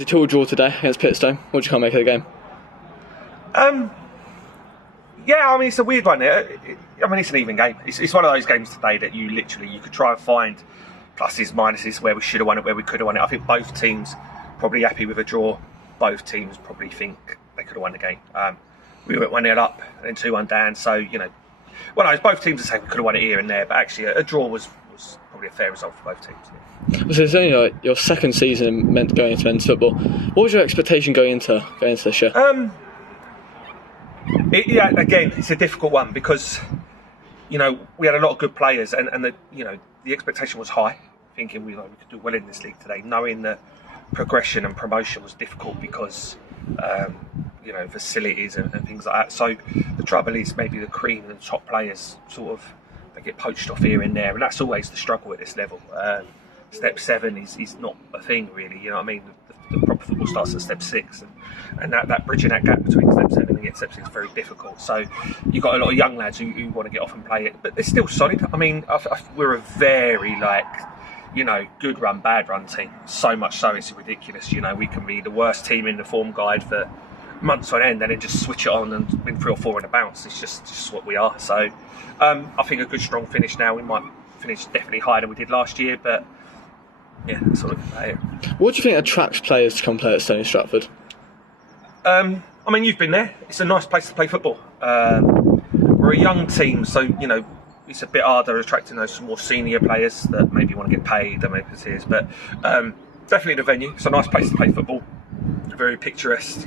It's a 2-2 draw today against Pitstone. What do you kind of make of the game? Yeah, I mean, it's a weird one. It's an even game. It's one of those games today that you could try and find pluses, minuses, where we should have won it, where we could have won it. I think both teams probably happy with a draw. Both teams probably think they could have won the game. We went 1-0 up and then 2-1 down. So, both teams are saying we could have won it here and there, but actually a draw was probably a fair result for both teams. Yeah. So it's only your second season going into men's football. What was your expectation going into this year? Again, it's a difficult one because we had a lot of good players, and the expectation was high, thinking we could do well in this league today, knowing that progression and promotion was difficult because facilities and things like that. So the trouble is maybe the cream and the top players they get poached off here and there, and that's always the struggle at this level. Step 7 is not a thing really. You know what I mean? The proper football starts at step 6, and that bridging that gap between step 7 and step 6 is very difficult. So you've got a lot of young lads who want to get off and play it, but they're still solid. I mean, we're a very good run, bad run team. So much so it's ridiculous. We can be the worst team in the form guide for months on end and then just switch it on and win 3 or 4 in a bounce. It's just what we are. So I think a good strong finish now. We might finish definitely higher than we did last year, but yeah, that's all I can say. What do you think attracts players to come play at Stony Stratford? You've been there. It's a nice place to play football. We're a young team, so it's a bit harder attracting those more senior players that maybe want to get paid and maybe it is. But definitely the venue. It's a nice place to play football. Very picturesque,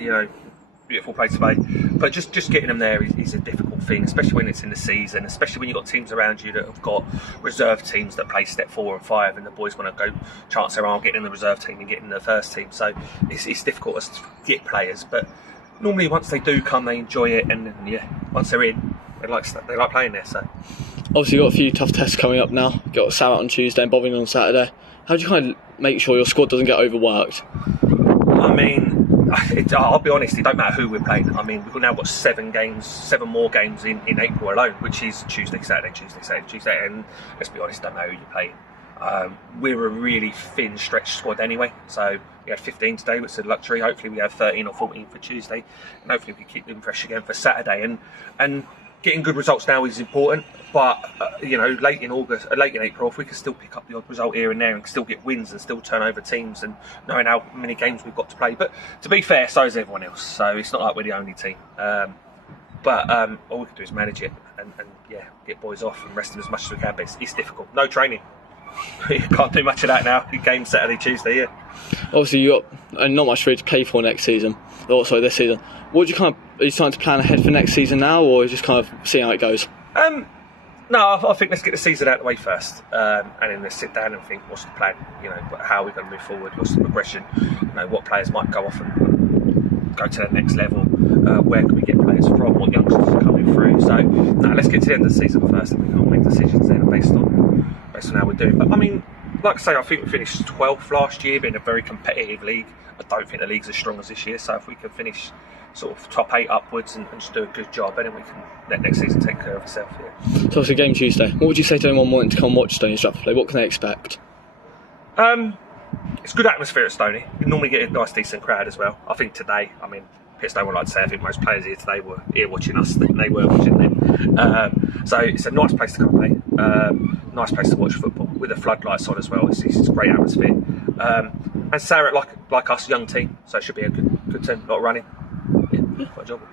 beautiful place to play. But just getting them there is a difficult thing, especially when it's in the season, especially when you've got teams around you that have got reserve teams that play step 4 and 5, and the boys want to go chance their arm getting in the reserve team and getting in the first team. So it's difficult to get players, but normally once they do come, they enjoy it, and once they're in, they like playing there. So obviously you've got a few tough tests coming up now. You've got Spartan on Tuesday and Bobbing on Saturday. How do you kind of make sure your squad doesn't get overworked? I'll be honest, it don't matter who we're playing. We've now got 7 more games in April alone, which is Tuesday, Saturday, and let's be honest, don't know who you're playing. We're a really thin stretch squad anyway, so we had 15 today, which is a luxury. Hopefully we have 13 or 14 for Tuesday, and hopefully we can keep them fresh again for Saturday. And getting good results now is important, but late in April, if we can still pick up the odd result here and there and still get wins and still turn over teams, and knowing how many games we've got to play. But to be fair, so is everyone else, so it's not like we're the only team. But all we can do is manage it and get boys off and rest them as much as we can. But it's difficult. No training. You can't do much of that now. Game Saturday, Tuesday, yeah. Obviously, you got not much for you to play for next season. Also, this season. What do are you starting to plan ahead for next season now, or just kind of seeing how it goes? No, I think let's get the season out of the way first, and then let's sit down and think what's the plan. How are we going to move forward? What's the progression? What players might go off and go to the next level? Where can we get players from? What youngsters are coming through? So, let's get to the end of the season first, and we can make decisions then based on how we're doing. But like I say, I think we finished 12th last year, being a very competitive league. I don't think the league's as strong as this year, so if we can finish sort of top 8 upwards and just do a good job, and then we can let next season take care of itself. Yeah. So obviously game Tuesday. What would you say to anyone wanting to come watch Stony Stratford play? What can they expect? It's good atmosphere at Stony. You normally get a nice decent crowd as well. I think today, Pitstone would like to say, I think most players here today were here watching us than they were watching them. So it's a nice place to come play. Nice place to watch football with the floodlights on as well. It's a great atmosphere. And Sarah, like us, young team, so it should be a good team, a lot of running. Yeah, quite enjoyable.